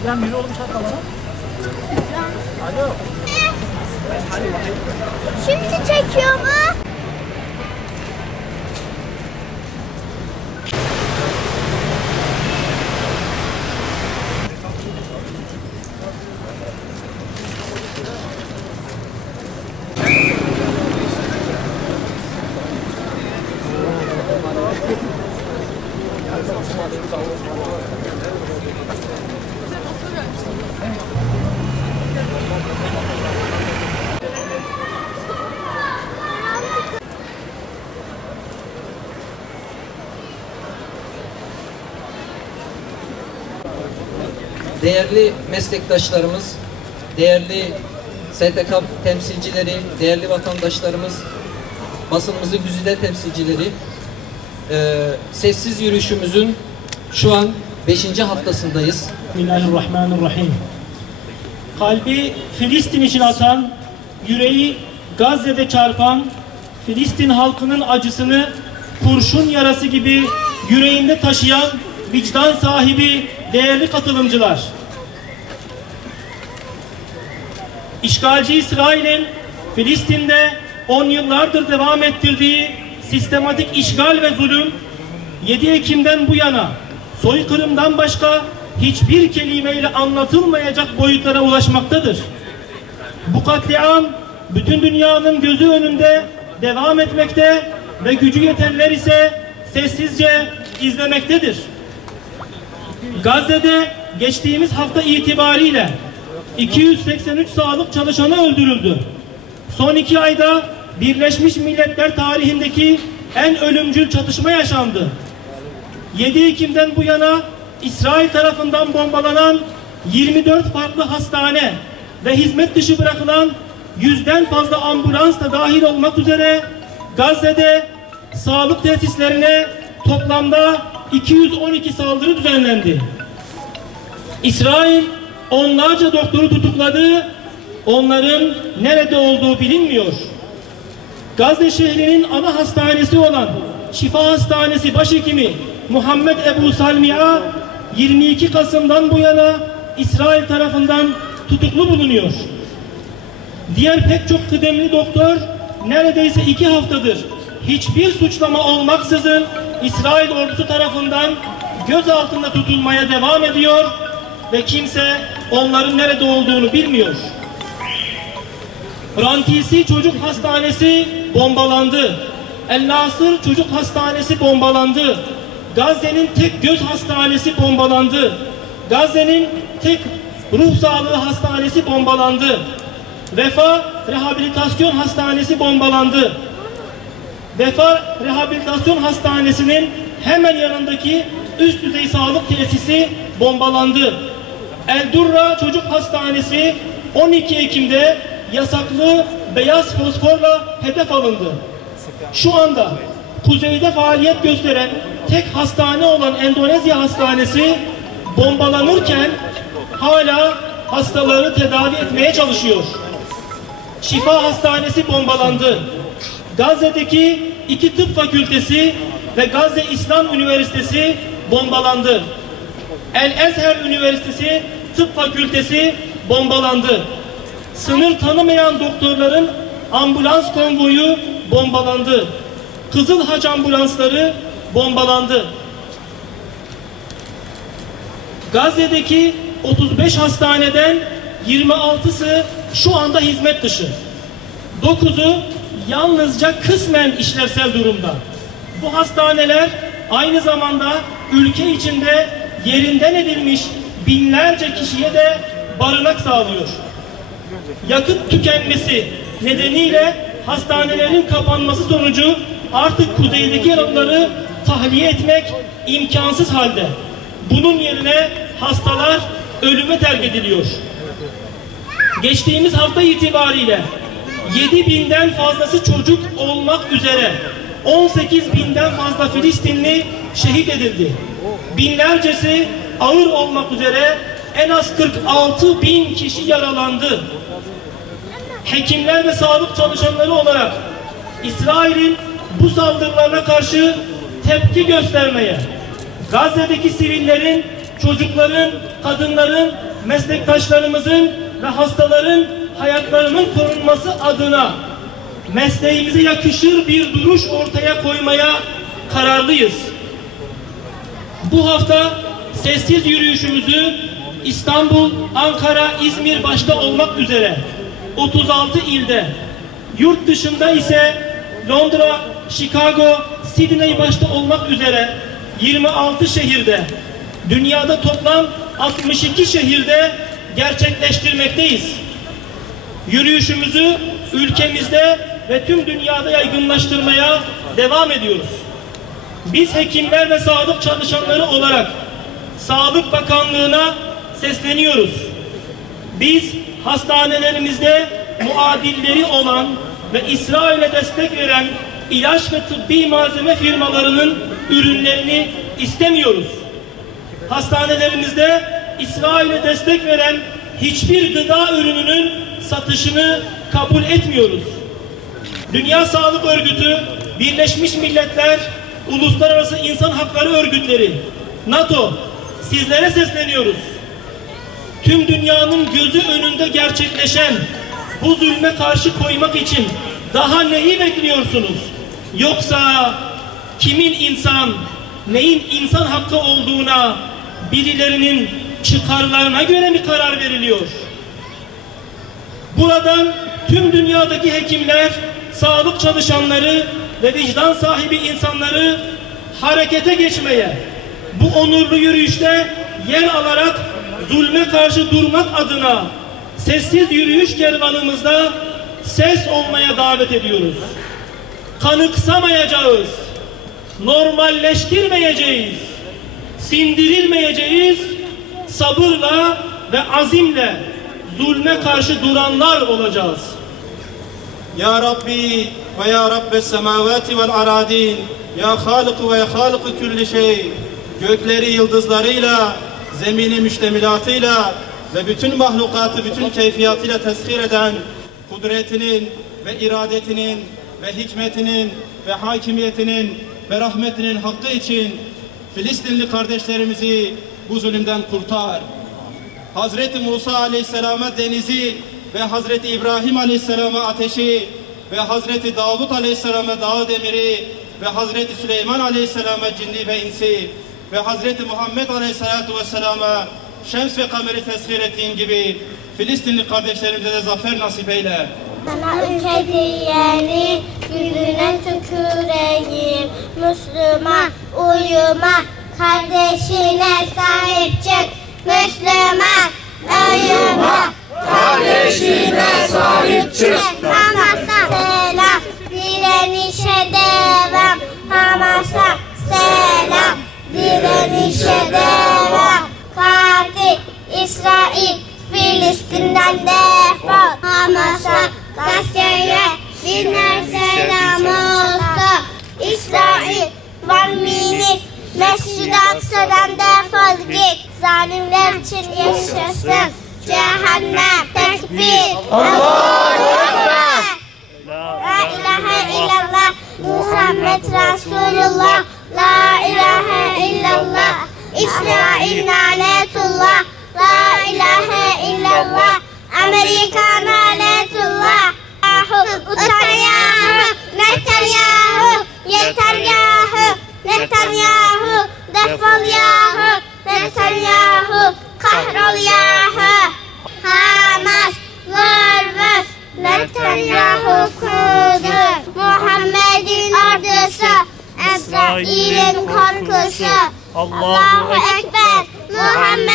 İbrahim yürü oğlum şarkı alana. Alo. Şimdi çekiyor mu? Değerli meslektaşlarımız, değerli STK temsilcileri, değerli vatandaşlarımız, basınımızın güzide temsilcileri, sessiz yürüyüşümüzün şu an 5. haftasındayız. Bismillahirrahmanirrahim. Kalbi Filistin için atan, yüreği Gazze'de çarpan, Filistin halkının acısını kurşun yarası gibi yüreğinde taşıyan vicdan sahibi değerli katılımcılar. İşgalci İsrail'in Filistin'de 10 yıllardır devam ettirdiği sistematik işgal ve zulüm 7 Ekim'den bu yana soykırımdan başka hiçbir kelimeyle anlatılmayacak boyutlara ulaşmaktadır. Bu katliam bütün dünyanın gözü önünde devam etmekte ve gücü yetenler ise sessizce izlemektedir. Gazze'de geçtiğimiz hafta itibariyle 283 sağlık çalışanı öldürüldü. Son 2 ayda Birleşmiş Milletler tarihindeki en ölümcül çatışma yaşandı. 7 Ekim'den bu yana İsrail tarafından bombalanan 24 farklı hastane ve hizmet dışı bırakılan 100'den fazla ambulans da dahil olmak üzere Gazze'de sağlık tesislerine toplamda 212 saldırı düzenlendi. İsrail onlarca doktoru tutukladı, onların nerede olduğu bilinmiyor. Gazze şehrinin ana hastanesi olan Şifa Hastanesi Başhekimi Muhammed Ebu Salmi'a 22 Kasım'dan bu yana İsrail tarafından tutuklu bulunuyor. Diğer pek çok kıdemli doktor neredeyse 2 haftadır hiçbir suçlama olmaksızın İsrail ordusu tarafından gözaltında tutulmaya devam ediyor ve kimse onların nerede olduğunu bilmiyor. Rantisi Çocuk Hastanesi bombalandı. El Nasır Çocuk Hastanesi bombalandı. Gazze'nin tek göz hastanesi bombalandı. Gazze'nin tek ruh sağlığı hastanesi bombalandı. Vefa Rehabilitasyon Hastanesi bombalandı. Vefa Rehabilitasyon Hastanesi'nin hemen yanındaki üst düzey sağlık tesisi bombalandı. El Durra Çocuk Hastanesi 12 Ekim'de yasaklı beyaz fosforla hedef alındı. Şu anda kuzeyde faaliyet gösteren tek hastane olan Endonezya Hastanesi bombalanırken hala hastaları tedavi etmeye çalışıyor. Şifa Hastanesi bombalandı. Gazze'deki 2 tıp fakültesi ve Gazze İslam Üniversitesi bombalandı. El Ezher Üniversitesi Tıp Fakültesi bombalandı. Sınır tanımayan doktorların ambulans konvoyu bombalandı. Kızıl Haç ambulansları bombalandı. Gazze'deki 35 hastaneden 26'sı şu anda hizmet dışı. 9'u yalnızca kısmen işlevsel durumda. Bu hastaneler aynı zamanda ülke içinde yerinden edilmiş binlerce kişiye de barınak sağlıyor. Yakıt tükenmesi nedeniyle hastanelerin kapanması sonucu artık kuzeydeki yaralıları tahliye etmek imkansız halde. Bunun yerine hastalar ölüme terk ediliyor. Geçtiğimiz hafta itibariyle 7.000'den fazlası çocuk olmak üzere 18.000'den fazla Filistinli şehit edildi. Binlercesi ağır olmak üzere en az 46.000 kişi yaralandı. Hekimler ve sağlık çalışanları olarak İsrail'in bu saldırılarına karşı tepki göstermeye, Gazze'deki sivillerin, çocukların, kadınların, meslektaşlarımızın ve hastaların hayatlarının korunması adına mesleğimize yakışır bir duruş ortaya koymaya kararlıyız. Bu hafta sessiz yürüyüşümüzü İstanbul, Ankara, İzmir başta olmak üzere 36 ilde, yurt dışında ise Londra, Chicago, Sydney başta olmak üzere 26 şehirde, dünyada toplam 62 şehirde gerçekleştirmekteyiz. Yürüyüşümüzü ülkemizde ve tüm dünyada yaygınlaştırmaya devam ediyoruz. Biz hekimler ve sağlık çalışanları olarak Sağlık Bakanlığı'na sesleniyoruz. Biz hastanelerimizde muadilleri olan ve İsrail'e destek veren ilaç ve tıbbi malzeme firmalarının ürünlerini istemiyoruz. Hastanelerimizde İsrail'e destek veren hiçbir gıda ürününün satışını kabul etmiyoruz. Dünya Sağlık Örgütü, Birleşmiş Milletler, Uluslararası İnsan Hakları Örgütleri, NATO, sizlere sesleniyoruz. Tüm dünyanın gözü önünde gerçekleşen bu zulme karşı koymak için daha neyi bekliyorsunuz? Yoksa kimin insan, neyin insan hakkı olduğuna birilerinin çıkarlarına göre mi karar veriliyor? Buradan tüm dünyadaki hekimler, sağlık çalışanları ve vicdan sahibi insanları harekete geçmeye, bu onurlu yürüyüşte yer alarak zulme karşı durmak adına sessiz yürüyüş kervanımızda ses olmaya davet ediyoruz. Kanıksamayacağız, normalleştirmeyeceğiz, sindirilmeyeceğiz, sabırla ve azimle zulme karşı duranlar olacağız. Ya Rabbi ve ya Rabbes semavati vel aradin, ya Halık ve ya Halık külli şey, gökleri yıldızlarıyla, zemini müştemilatıyla ve bütün mahlukatı bütün keyfiyatıyla teshir eden kudretinin ve iradetinin ve hikmetinin ve hakimiyetinin ve rahmetinin hakkı için Filistinli kardeşlerimizi bu zulümden kurtar. Hazreti Musa Aleyhisselam'a denizi ve Hazreti İbrahim Aleyhisselam'a ateşi ve Hazreti Davud Aleyhisselam'a dağı demiri ve Hazreti Süleyman Aleyhisselam'a cinni ve insi ve Hazreti Muhammed Aleyhisselatu Vesselam'a şems ve kameri teshir ettiğin gibi Filistinli kardeşlerimize de zafer nasip eyle. Sana ülke diyeni yüzüne tüküreyim. Müslüman uyuma, kardeşine sahip çık. Müslüman uyuma, kardeşine sahip çık. Hamas'a selam, direnişe devam. Hamas'a selam, direnişe devam. Katil İsrail, Filistin'den defol. Hamas'a, Gazze'ye dinler selam olsun. İsrail, Van Minik, Mescid-i Aksa'dan defol git. Zalimler için yaşasın cehennem. Tekbir, Allahu Ekber. La ilahe illallah, Muhammed Resulullah. La ilahe illallah, İsrail lanetullah. La ilahe illallah, Amerika lanetullah. Netanyahu, Netanyahu, yeter yahu. Netanyahu, defol yahu. Netanyahu, kahrol yahu. Hamas, vur. Netanyahu kudur. Muhammed'in ordusu, İsrail'in korkusu. Allahu Ekber. Muhammed